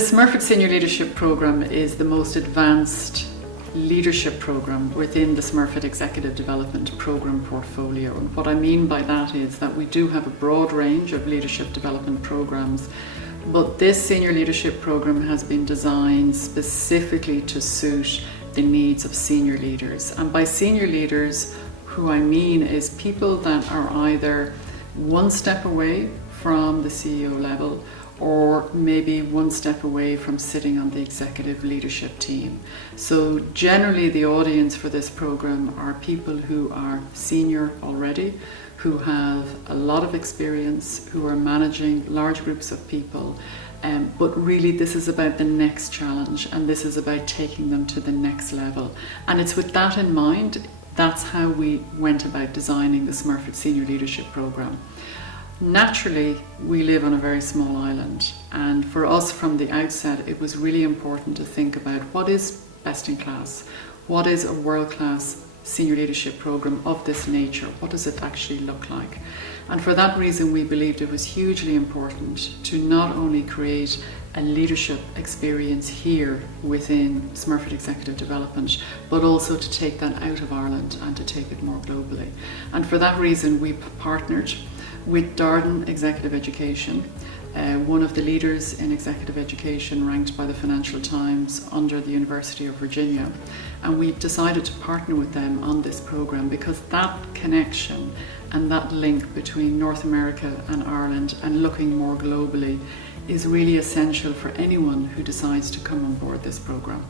Smurfs Senior Leadership Programme is the most advanced leadership programme within the Smurfs Executive Development Programme portfolio. And what I mean by that is that we do have a broad range of leadership development programmes, but this senior leadership programme has been designed specifically to suit the needs of senior leaders. And by senior leaders, who I mean is people that are either one step away from the CEO level or maybe one step away from sitting on the executive leadership team. So generally the audience for this program are people who are senior already, who have a lot of experience, who are managing large groups of people, but really this is about the next challenge, and this is about taking them to the next level. And it's with that in mind, that's how we went about designing the Smurfs Senior Leadership Programme. Naturally, we live on a very small island, and for us from the outset it was really important to think about what is best in class, what is a world-class senior leadership programme of this nature, what does it actually look like. And for that reason we believed it was hugely important to not only create a leadership experience here within Smurfs Executive Development, but also to take that out of Ireland and to take it more globally. And for that reason we partnered with Darden Executive Education, one of the leaders in executive education ranked by the Financial Times under the University of Virginia. And we decided to partner with them on this programme because that connection and that link between North America and Ireland and looking more globally is really essential for anyone who decides to come on board this programme.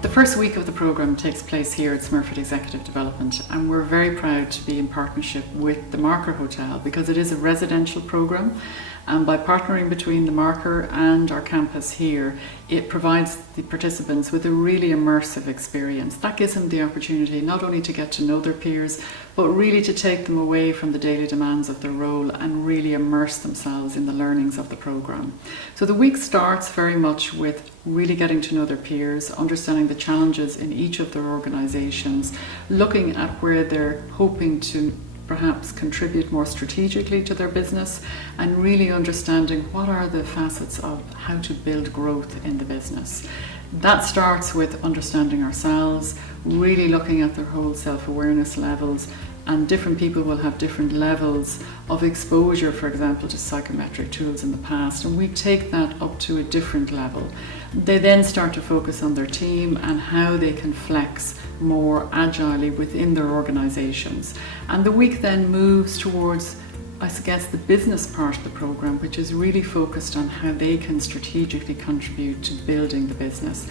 The first week of the programme takes place here at Smurfs Executive Development, and we're very proud to be in partnership with the Marker Hotel because it is a residential programme, and by partnering between the Marker and our campus here, it provides the participants with a really immersive experience. That gives them the opportunity not only to get to know their peers, but really to take them away from the daily demands of their role and really immerse themselves in the learnings of the programme. So the week starts very much with really getting to know their peers, understanding the challenges in each of their organisations, looking at where they're hoping to perhaps contribute more strategically to their business, and really understanding what are the facets of how to build growth in the business. That starts with understanding ourselves, really looking at their whole self-awareness levels, and different people will have different levels of exposure, for example, to psychometric tools in the past, and we take that up to a different level. They then start to focus on their team and how they can flex more agilely within their organisations. And the week then moves towards, I guess, the business part of the programme, which is really focused on how they can strategically contribute to building the business.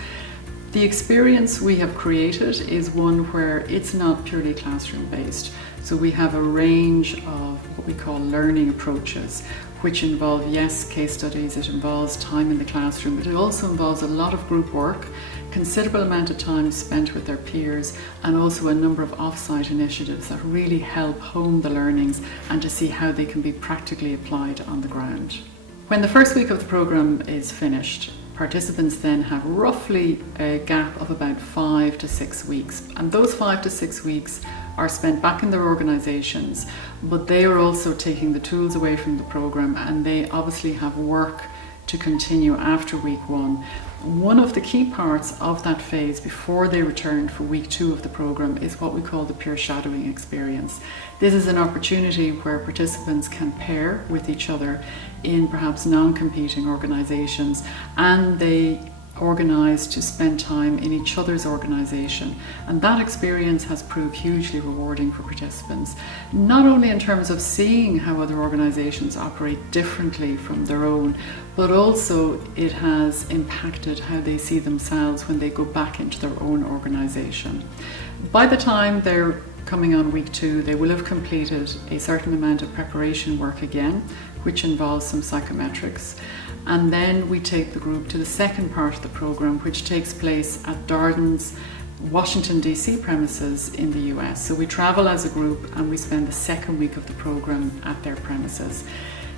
The experience we have created is one where it's not purely classroom based. So we have a range of what we call learning approaches, which involve, yes, case studies, it involves time in the classroom, but it also involves a lot of group work, considerable amount of time spent with their peers, and also a number of off-site initiatives that really help hone the learnings and to see how they can be practically applied on the ground. When the first week of the programme is finished, participants then have roughly a gap of about 5 to 6 weeks, and those 5 to 6 weeks are spent back in their organisations, but they are also taking the tools away from the programme, and they obviously have work to continue after week 1. One of the key parts of that phase before they return for week 2 of the programme is what we call the peer shadowing experience. This is an opportunity where participants can pair with each other in perhaps non-competing organisations, and they organise to spend time in each other's organisation, and that experience has proved hugely rewarding for participants, not only in terms of seeing how other organisations operate differently from their own, but also it has impacted how they see themselves when they go back into their own organisation. By the time they're coming on week 2, they will have completed a certain amount of preparation work again, which involves some psychometrics. And then we take the group to the second part of the programme, which takes place at Darden's Washington DC premises in the US. So we travel as a group and we spend the second week of the programme at their premises.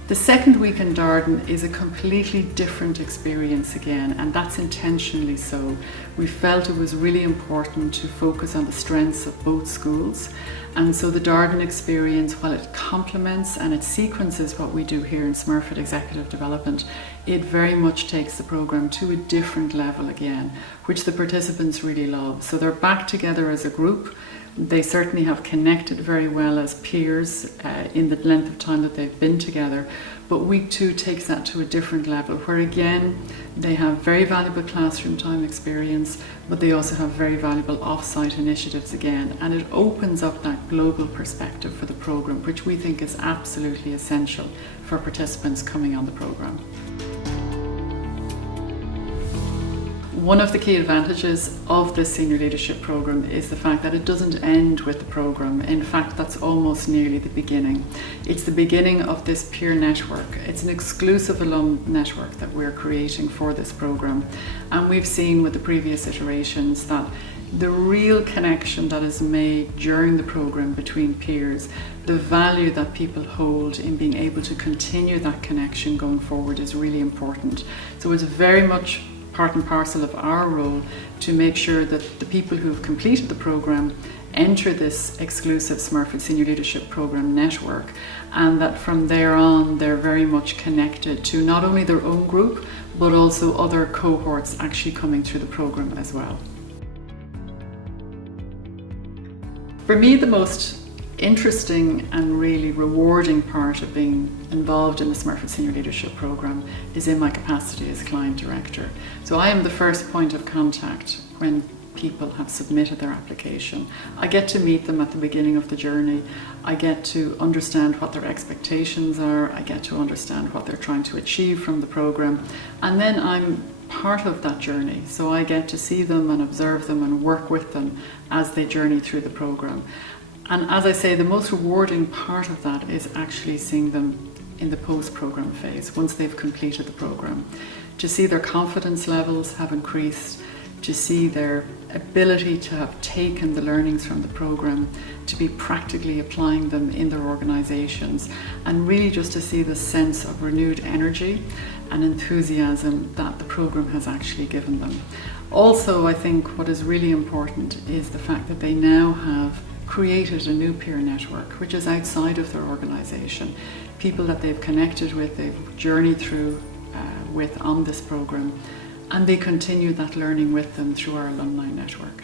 The second week in Darden is a completely different experience again, and that's intentionally so. We felt it was really important to focus on the strengths of both schools, and so the Darden experience, while it complements and it sequences what we do here in Smurfs Executive Development, it very much takes the programme to a different level again, which the participants really love. So they're back together as a group. They certainly have connected very well as peers in the length of time that they've been together. But week 2 takes that to a different level, where again they have very valuable classroom time experience, but they also have very valuable off-site initiatives again, and it opens up that global perspective for the programme, which we think is absolutely essential for participants coming on the programme. One of the key advantages of this senior leadership programme is the fact that it doesn't end with the programme. In fact, that's almost nearly the beginning. It's the beginning of this peer network. It's an exclusive alum network that we're creating for this programme. And we've seen with the previous iterations that the real connection that is made during the programme between peers, the value that people hold in being able to continue that connection going forward is really important. So it's very much part and parcel of our role to make sure that the people who have completed the programme enter this exclusive Smurfs Senior Leadership Programme network, and that from there on they're very much connected to not only their own group but also other cohorts actually coming through the programme as well. For me, the most interesting and really rewarding part of being involved in the Smurfs Senior Leadership Programme is in my capacity as client director. So I am the first point of contact when people have submitted their application. I get to meet them at the beginning of the journey. I get to understand what their expectations are. I get to understand what they're trying to achieve from the programme. And then I'm part of that journey. So I get to see them and observe them and work with them as they journey through the programme. And as I say, the most rewarding part of that is actually seeing them in the post-programme phase, once they've completed the programme. To see their confidence levels have increased, to see their ability to have taken the learnings from the programme, to be practically applying them in their organisations, and really just to see the sense of renewed energy and enthusiasm that the programme has actually given them. Also, I think what is really important is the fact that they now have created a new peer network, which is outside of their organisation. People that they've connected with, they've journeyed through with on this programme, and they continue that learning with them through our alumni network.